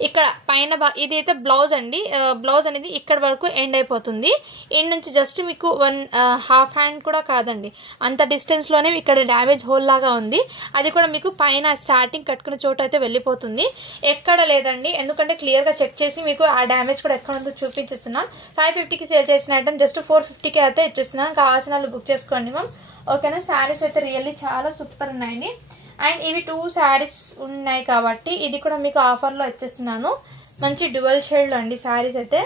ఇక్కడ పైన ఇదైతే బ్లౌజ్ అండి. బ్లౌజ్ అనేది ఇక్కడ వరకు ఎండ్ అయిపోతుంది. ఎండ్ నుంచి జస్ట్ మీకు 1.5 హ్యాండ్ కూడా కాదండి, అంత డిస్టెన్స్లోనే ఇక్కడ డ్యామేజ్ హోల్ లాగా ఉంది. అది కూడా మీకు పైన స్టార్టింగ్ కట్టుకున్న చోట అయితే వెళ్ళిపోతుంది, ఎక్కడ లేదండి. ఎందుకంటే క్లియర్గా చెక్ చేసి మీకు ఆ డ్యామేజ్ కూడా ఎక్కడ ఉందో చూపించేస్తున్నాను. 550కి సేల్ చేసిన ఐటమ్ జస్ట్ 450కి అయితే ఇచ్చేస్తున్నాను. కావాల్సిన వాళ్ళు బుక్ చేసుకోండి మ్యామ్. ఓకేనా. శారీస్ అయితే రియల్లీ చాలా సూపర్ ఉన్నాయండి. అండ్ ఇవి 2 శారీస్ ఉన్నాయి కాబట్టి ఇది కూడా మీకు ఆఫర్లో ఇచ్చేస్తున్నాను. మంచి డ్యువల్ షేడ్లో అండి శారీస్ అయితే.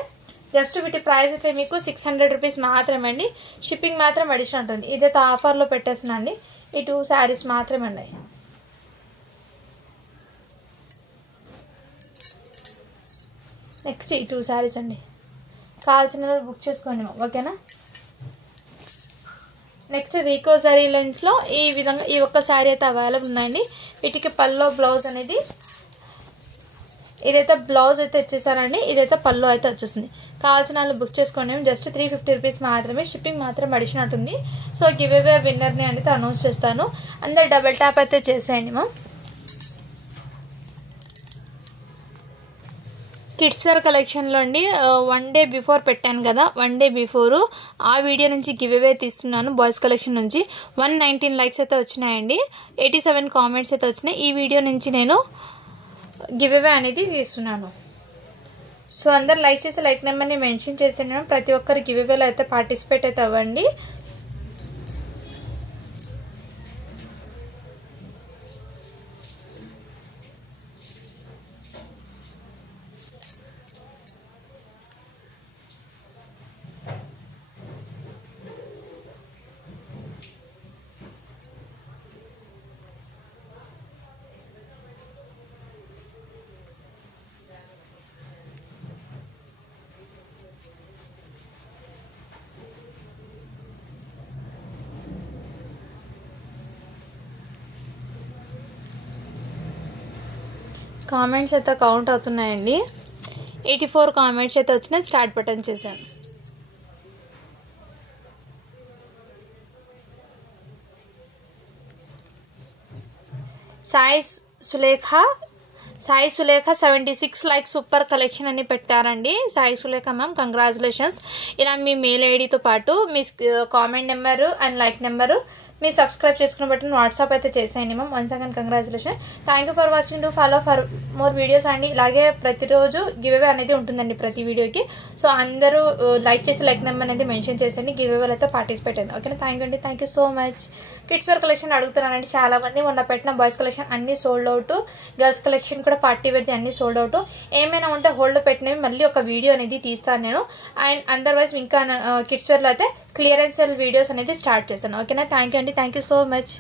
జస్ట్ వీటి ప్రైస్ అయితే మీకు 600 రూపీస్ మాత్రమే అండి. షిప్పింగ్ మాత్రం అడిషనల్ ఉంటుంది. ఇదైతే ఆఫర్లో పెట్టేస్తున్నా అండి. ఈ 2 శారీస్ మాత్రమే ఉన్నాయి. నెక్స్ట్ ఈ 2 శారీస్ అండి, కావాల్సిన వాళ్ళు బుక్ చేసుకోండి ఓకేనా. నెక్స్ట్ రీకో జరీ లెన్స్లో ఈ విధంగా ఈ ఒక్క శారీ అయితే అవైలబుల్ ఉన్నాయండి. వీటికి పల్లో బ్లౌజ్ అనేది, ఇదైతే బ్లౌజ్ అయితే ఇచ్చేసారండి, ఇదైతే పల్లో అయితే వచ్చేస్తుంది. కావాల్సిన వాళ్ళు బుక్ చేసుకోండి. జస్ట్ 350 రూపీస్ మాత్రమే, షిప్పింగ్ మాత్రం అడిషనల్ ఉంటుంది. సో గివ్ అవే విన్నర్ని అనేది అనౌన్స్ చేస్తాను. అందరు డబుల్ ట్యాప్ అయితే చేసేయండి మా. కిడ్స్ వేర్ కలెక్షన్లో అండి 1 డే బిఫోర్ పెట్టాను కదా, 1 డే బిఫోరు ఆ వీడియో నుంచి గివ్ అవే తీస్తున్నాను. బాయ్స్ కలెక్షన్ నుంచి 119 లైక్స్ అయితే వచ్చినాయండి, 87 కామెంట్స్ అయితే వచ్చినాయి. ఈ వీడియో నుంచి నేను గివ్ అవే అనేది తీస్తున్నాను. సో అందరు లైక్ చేసి లైక్ నెంబర్ని మెన్షన్ చేసాను. ప్రతి ఒక్కరు గివ్ అవేలో అయితే పార్టిసిపేట్ అయితే అవ్వండి. కామెంట్స్ అయితే కౌంట్ అవుతున్నాయండి. 84 కామెంట్స్ అయితే వచ్చినాయి. స్టార్ట్ బటన్ చేశాను. Sai Sulekha 76 like super collection అని పెట్టారండి. Sai Sulekha ma'am congratulations. ఇలా మీ మెయిల్ ఐడితో పాటు మీ comment number and like number మీ సబ్స్క్రైబ్ చేసుకున్న బట్టి వాట్సాప్ అయితే చేసేయండి ma'am. Once again congratulation. Thank you for watching. To follow for more videos అండి. ఇలాగే ప్రతిరోజు గివ్ అవే అనేది ఉంటుందండి ప్రతి వీడియోకి. సో అందరూ లైక్ చేసి లైక్ నెంబర్ అనేది మెన్షన్ చేసేయండి. గివ్ అవేలో అయితే పార్టిసిపేట్ అయింది. ఓకేనా. థ్యాంక్ యూ అండి. Thank you so much. Kids wear collection అడుగుతున్నానండి చాలా మంది. మొన్న పెట్టిన బాయ్స్ కలెక్షన్ అన్ని సోల్డ్ అవుట్, గర్ల్స్ కలెక్షన్ కూడా పార్టీ వేర్ది అన్ని సోల్డ్ అవుట్. ఏమైనా ఉంటే హోల్డ్ పెట్టినవి మళ్ళీ ఒక వీడియో అనేది తీస్తాను నేను. అండ్ అదర్వైజ్ ఇంకా కిడ్స్ వేర్లో అయితే క్లియరెన్స్ వీడియోస్ అనేది స్టార్ట్ చేస్తాను. ఓకేనా. థ్యాంక్ యూ అండి. Thank you so much.